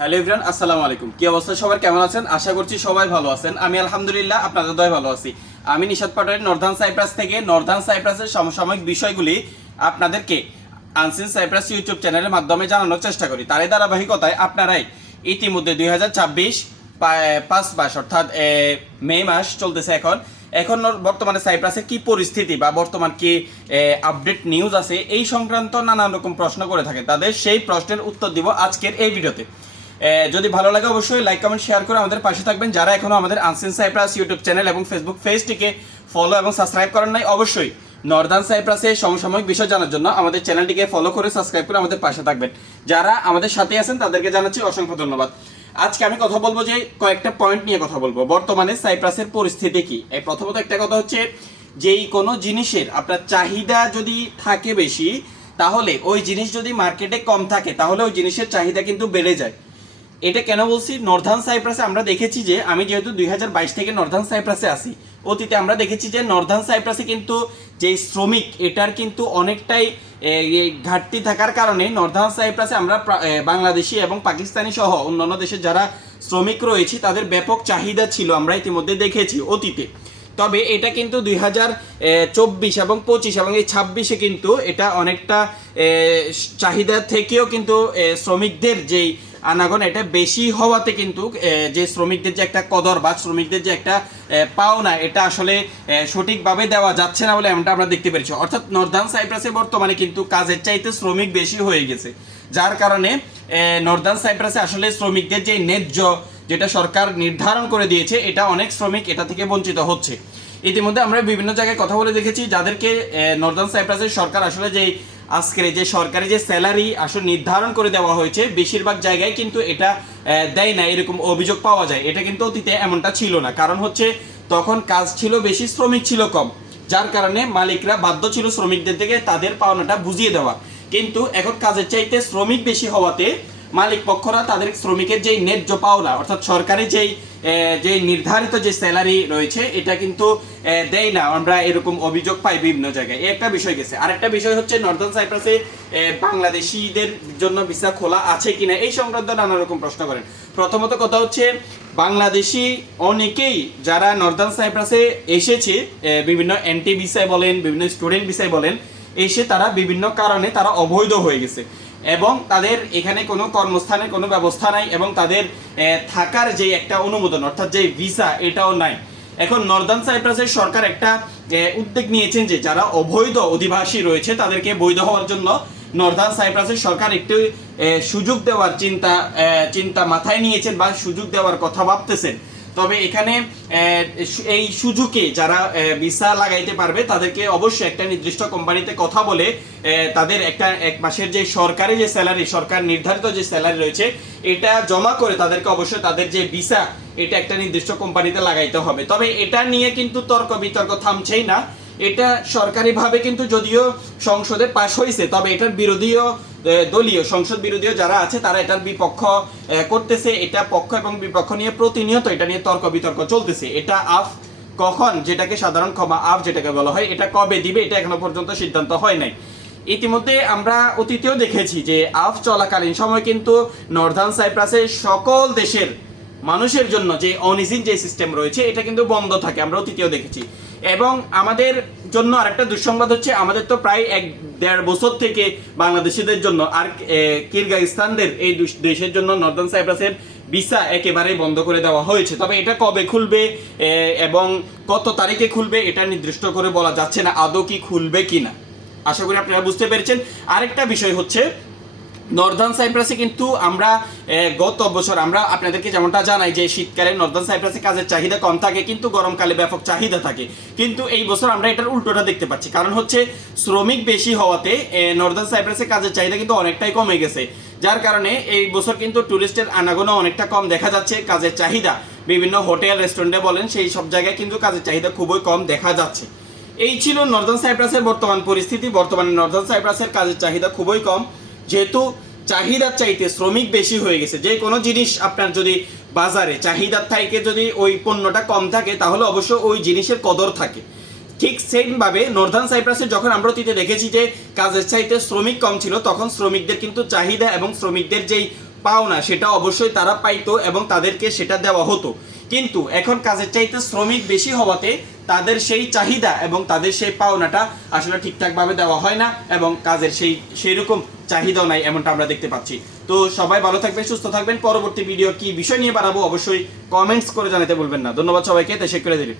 Hello everyone, আসসালামু আলাইকুম। কি অবস্থা সবার, কেমন আছেন? আশা করছি সবাই ভালো আছেন। আমি আলহামদুলিল্লাহ আপনাদের দয়ায় ভালো আছি। আমি নিশাত পাটোয়ারি নর্দার্ন সাইপ্রাস থেকে নর্দার্ন সাইপ্রাসের সমসাময়িক বিষয়গুলি আপনাদেরকে আনসিন সাইপ্রাস ইউটিউব চ্যানেলের মাধ্যমে জানানোর চেষ্টা করি। তারই ধারাবাহিকতায় আপনারাই ইতিমধ্যে 2026 5 মাস অর্থাৎ মে মাস চলতেছে এখন বর্তমানে সাইপ্রাসের কি পরিস্থিতি বা বর্তমান কি আপডেট নিউজ আছে এই সংক্রান্ত নানান রকম প্রশ্ন করে থাকেন। তাদের সেই প্রশ্নের উত্তর দিব আজকের এই ভিডিওতে। যদি ভালো লাগে অবশ্যই লাইক কমেন্ট শেয়ার করে আমাদের পাশে থাকবেন। যারা এখনো আমাদের আনসিন সাইপ্রাস ইউটিউব চ্যানেল এবং ফেসবুক পেজটিকে ফলো এবং সাবস্ক্রাইব করেন নাই, অবশ্যই নর্দার্ন সাইপ্রাসের সমসাময়িক বিষয় জানার জন্য আমাদের চ্যানেলটিকে ফলো করে সাবস্ক্রাইব করে আমাদের পাশে থাকবেন। যারা আমাদের সাথে আছেন তাদেরকে জানাচ্ছি অসংখ্য ধন্যবাদ। আজকে আমি কথা বলবো যে কয়েকটা পয়েন্ট নিয়ে কথা বলবো। বর্তমানে সাইপ্রাসের পরিস্থিতি কি? প্রথমত একটা কথা হচ্ছে, যেই কোনো জিনিসের আপনার চাহিদা যদি থাকে বেশি, তাহলে ওই জিনিস যদি মার্কেটে কম থাকে তাহলে ওই জিনিসের চাহিদা কিন্তু বেড়ে যায়। এটা কেন বলছি? নর্দার্ন সাইপ্রাসে আমরা দেখেছি যে, আমি যেহেতু 2022 থেকে নর্দার্ন সাইপ্রাসে আসি, অতীতে আমরা দেখেছি যে নর্দার্ন সাইপ্রাসে কিন্তু যে শ্রমিক এটার কিন্তু অনেকটাই ঘাটতি থাকার কারণে নর্দার্ন সাইপ্রাসে আমরা বাংলাদেশি এবং পাকিস্তানি সহ অন্যান্য দেশের যারা শ্রমিক রয়েছে তাদের ব্যাপক চাহিদা ছিল, আমরা ইতিমধ্যে দেখেছি অতীতে। তবে এটা কিন্তু 2024 এবং 25 এবং এই 26-এ কিন্তু এটা অনেকটা চাহিদা থেকেও কিন্তু শ্রমিকদের যেই আনাগোনা এটা বেশি হওয়াতে কিন্তু যে শ্রমিকদের যে একটা কদর বা শ্রমিকদের যে একটা পাওনা এটা আসলে সঠিকভাবে দেওয়া যাচ্ছে না বলে এমনটা আমরা দেখতে পেরেছি। অর্থাৎ নর্দার্ন সাইপ্রাসে বর্তমানে কিন্তু কাজের চাইতে শ্রমিক বেশি হয়ে গেছে, যার কারণে নর্দার্ন সাইপ্রাসে আসলে শ্রমিকদের যে ন্যায্য যেটা সরকার নির্ধারণ করে দিয়েছে এটা অনেক শ্রমিক এটা থেকে বঞ্চিত হচ্ছে। ইতিমধ্যে আমরা বিভিন্ন জায়গায় কথা বলে দেখেছি যাদেরকে নর্দার্ন সাইপ্রাসের সরকার আসলে যে আজকের যে সরকারি যে স্যালারি আসলে নির্ধারণ করে দেওয়া হয়েছে, বেশিরভাগ জায়গায় কিন্তু এটা দেয় না, এরকম অভিযোগ পাওয়া যায়। এটা কিন্তু অতীতে এমনটা ছিল না, কারণ হচ্ছে তখন কাজ ছিল বেশি, শ্রমিক ছিল কম, যার কারণে মালিকরা বাধ্য ছিল শ্রমিকদের থেকে তাদের পাওনাটা বুঝিয়ে দেওয়া। কিন্তু এখন কাজের চাইতে শ্রমিক বেশি হওয়াতে মালিক পক্ষরা তাদের শ্রমিকের যেই ন্যায্য পাওনা অর্থাৎ সরকারি যে নির্ধারিত যে স্যালারি রয়েছে এটা কিন্তু দেয় না, আমরা এরকম অভিযোগ পাই বিভিন্ন জায়গায়। এই একটা বিষয় গেছে। আরেকটা বিষয় হচ্ছে নর্দার্ন সাইপ্রাসে বাংলাদেশিদের জন্য ভিসা খোলা আছে কিনা এই সংক্রান্ত নানা রকম প্রশ্ন করেন। প্রথমত কথা হচ্ছে, বাংলাদেশি অনেকেই যারা নর্দার্ন সাইপ্রাসে এসেছে বিভিন্ন এনটি ভিসায় বলেন, বিভিন্ন স্টুডেন্ট ভিসায় বলেন, এসে তারা বিভিন্ন কারণে তারা অবৈধ হয়ে গেছে এবং তাদের এখানে কোনো কর্মস্থানের কোনো ব্যবস্থা নাই এবং তাদের থাকার যে একটা অনুমোদন অর্থাৎ যে ভিসা এটাও নাই। এখন নর্দার্ন সাইপ্রাসের সরকার একটা উদ্যোগ নিয়েছেন যে যারা অবৈধ অধিবাসী রয়েছে তাদেরকে বৈধ হওয়ার জন্য নর্দার্ন সাইপ্রাসের সরকার একটু সুযোগ দেওয়ার চিন্তা মাথায় নিয়েছেন বা সুযোগ দেওয়ার কথা ভাবতেছেন। তবে এখানে এই সুযোগে যারা ভিসা লাগাইতে পারবে তাদেরকে অবশ্যই একটা নির্দিষ্ট কোম্পানিতে কথা বলে তাদের একটা এক মাসের যে সরকারি যে স্যালারি, সরকার নির্ধারিত যে স্যালারি রয়েছে এটা জমা করে তাদেরকে অবশ্যই তাদের যে ভিসা এটা একটা নির্দিষ্ট কোম্পানিতে লাগাইতে হবে। তবে এটা নিয়ে কিন্তু তর্ক বিতর্ক থামছেই না। এটা সরকারিভাবে কিন্তু যদিও সংসদে পাশ হয়েছে, তবে এটার বিরোধীয় দলীয় সংসদ বিরোধীয় যারা আছে তারা এটার বিপক্ষ করতেছে। এটা পক্ষ এবং বিপক্ষ নিয়ে প্রতিনিয়ত এটা নিয়ে তর্ক বিতর্ক চলতেছে। এটা কখন, যেটাকে সাধারণ ক্ষমা যেটাকে বলা হয়, এটা কবে দিবে এটা এখনো পর্যন্ত সিদ্ধান্ত হয় নাই। ইতিমধ্যে আমরা অতীতেও দেখেছি যে চলাকালীন সময় কিন্তু নর্দার্ন সাইপ্রাসের সকল দেশের মানুষের জন্য যে অনইজিন যে সিস্টেম রয়েছে এটা কিন্তু বন্ধ থাকে, আমরা অতীতেও দেখেছি। এবং আমাদের জন্য আরেকটা দুঃসংবাদ হচ্ছে, আমাদের তো প্রায় 1-1.5 বছর থেকে বাংলাদেশিদের জন্য আর কিরগিজস্তানদের এই দেশের জন্য নর্দার্ন সাইপ্রাসের ভিসা একেবারে বন্ধ করে দেওয়া হয়েছে। তবে এটা কবে খুলবে এবং কত তারিখে খুলবে এটা নির্দিষ্ট করে বলা যাচ্ছে না, আদৌ কি খুলবে কিনা। আশা করি আপনারা বুঝতে পেরেছেন। আরেকটা বিষয় হচ্ছে, নর্দার্ন সাইপ্রাসে কিন্তু আমরা গত বছর আমরা আপনাদেরকে যেমনটা জানাই যে শীতকালে নর্দার্ন সাইপ্রাসে কাজের চাহিদা কম থাকে কিন্তু গরমকালে ব্যাপক চাহিদা থাকে, কিন্তু এই বছর আমরা এটার উল্টোটা দেখতে পাচ্ছি। কারণ হচ্ছে শ্রমিক বেশি হওয়াতে নর্দার্ন সাইপ্রাসে কাজের চাহিদা কিন্তু অনেকটাই কমে গেছে, যার কারণে এই বছর কিন্তু টুরিস্টের আনাগোনা অনেকটা কম দেখা যাচ্ছে। কাজের চাহিদা বিভিন্ন হোটেল রেস্টুরেন্টে বলেন সেই সব জায়গায় কিন্তু কাজের চাহিদা খুবই কম দেখা যাচ্ছে। এই ছিল নর্দার্ন সাইপ্রাসের বর্তমান পরিস্থিতি। বর্তমানে নর্দার্ন সাইপ্রাসের কাজের চাহিদা খুবই কম, যেহেতু চাহিদার চাইতে শ্রমিক বেশি হয়ে গেছে। যে কোনো জিনিস আপনার যদি বাজারে চাহিদার থেকে যদি ওই পণ্যটা কম থাকে তাহলে অবশ্য ওই জিনিসের কদর থাকে। ঠিক সেমভাবে নর্দার্ন সাইপ্রাসে যখন আমরা অতীতে দেখেছি যে কাজের চাইতে শ্রমিক কম ছিল, তখন শ্রমিকদের কিন্তু চাহিদা এবং শ্রমিকদের যেই পাওনা সেটা অবশ্যই তারা পাইতো এবং তাদেরকে সেটা দেওয়া হতো। কিন্তু এখন কাজের চাইতে শ্রমিক বেশি হওয়াতে তাদের সেই চাহিদা এবং তাদের সেই পাওনাটা আসলে ঠিকঠাকভাবে দেওয়া হয় না এবং কাজের সেই রকম চাহিদাও নাই, এমনটা আমরা দেখতে পাচ্ছি। তো সবাই ভালো থাকবেন, সুস্থ থাকবেন। পরবর্তী ভিডিও কি বিষয় নিয়ে বানাবো অবশ্যই কমেন্টস করে জানাতে বলবেন না। ধন্যবাদ সবাইকে, দেশে করে দিলেন।